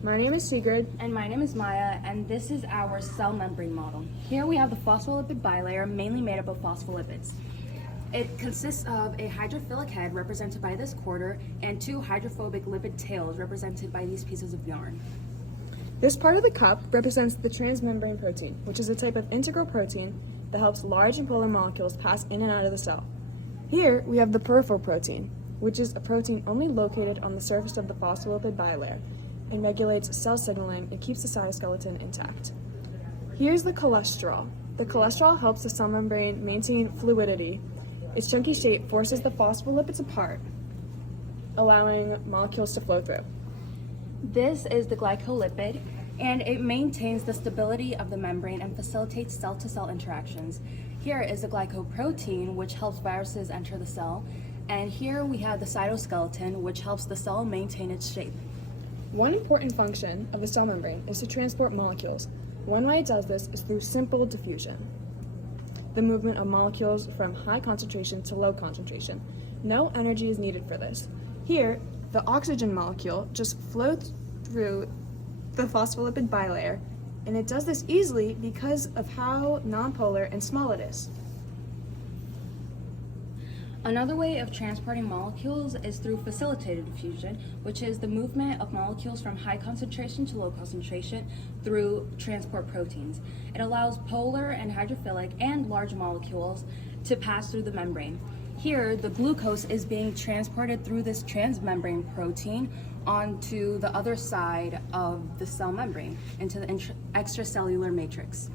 My name is Sigrid. And my name is Mya, and this is our cell membrane model. Here we have the phospholipid bilayer, mainly made up of phospholipids. It consists of a hydrophilic head, represented by this quarter, and two hydrophobic lipid tails, represented by these pieces of yarn. This part of the cup represents the transmembrane protein, which is a type of integral protein that helps large and polar molecules pass in and out of the cell. Here we have the peripheral protein, which is a protein only located on the surface of the phospholipid bilayer and regulates cell signaling and keeps the cytoskeleton intact. Here's the cholesterol. The cholesterol helps the cell membrane maintain fluidity. Its chunky shape forces the phospholipids apart, allowing molecules to flow through. This is the glycolipid, and it maintains the stability of the membrane and facilitates cell-to-cell interactions. Here is the glycoprotein, which helps viruses enter the cell, and here we have the cytoskeleton, which helps the cell maintain its shape. One important function of the cell membrane is to transport molecules. One way it does this is through simple diffusion, the movement of molecules from high concentration to low concentration. No energy is needed for this. Here, the oxygen molecule just floats through the phospholipid bilayer, and it does this easily because of how nonpolar and small it is. Another way of transporting molecules is through facilitated diffusion, which is the movement of molecules from high concentration to low concentration through transport proteins. It allows polar and hydrophilic and large molecules to pass through the membrane. Here, the glucose is being transported through this transmembrane protein onto the other side of the cell membrane, into the extracellular matrix.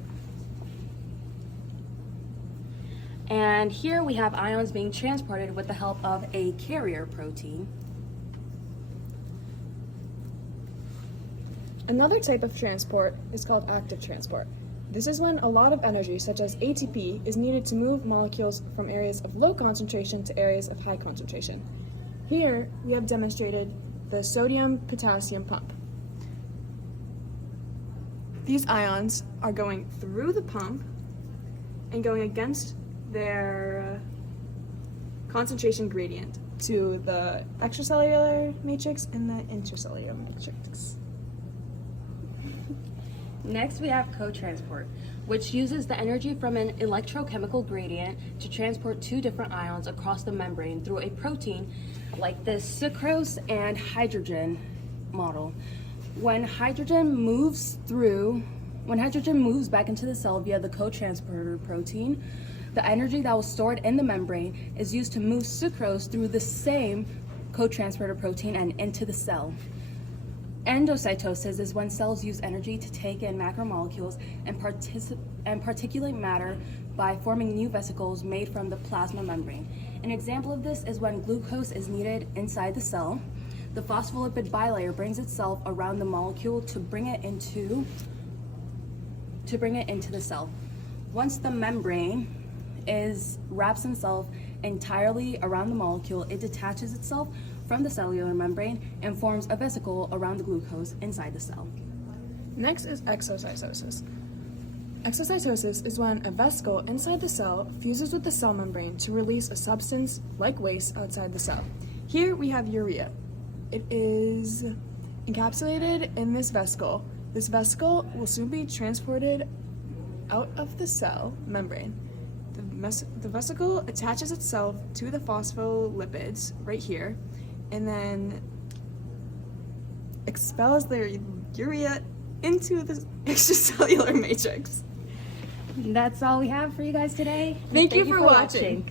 And here we have ions being transported with the help of a carrier protein. Another type of transport is called active transport. This is when a lot of energy, such as ATP, is needed to move molecules from areas of low concentration to areas of high concentration. Here, we have demonstrated the sodium-potassium pump. These ions are going through the pump and going against their concentration gradient to the extracellular matrix and the intracellular matrix. Next, we have cotransport, which uses the energy from an electrochemical gradient to transport two different ions across the membrane through a protein like this sucrose and hydrogen model. When hydrogen moves back into the cell via the cotransporter protein, the energy that was stored in the membrane is used to move sucrose through the same cotransporter protein and into the cell. Endocytosis is when cells use energy to take in macromolecules and particulate matter by forming new vesicles made from the plasma membrane. An example of this is when glucose is needed inside the cell. The phospholipid bilayer brings itself around the molecule to bring it into the cell. Once the membrane wraps itself entirely around the molecule, it detaches itself from the cellular membrane and forms a vesicle around the glucose inside the cell. Next is exocytosis. Exocytosis is when a vesicle inside the cell fuses with the cell membrane to release a substance like waste outside the cell. Here we have urea. It is encapsulated in this vesicle. This vesicle will soon be transported out of the cell membrane. The vesicle attaches itself to the phospholipids right here and then expels their urea into the extracellular matrix. That's all we have for you guys today. Thank you for watching.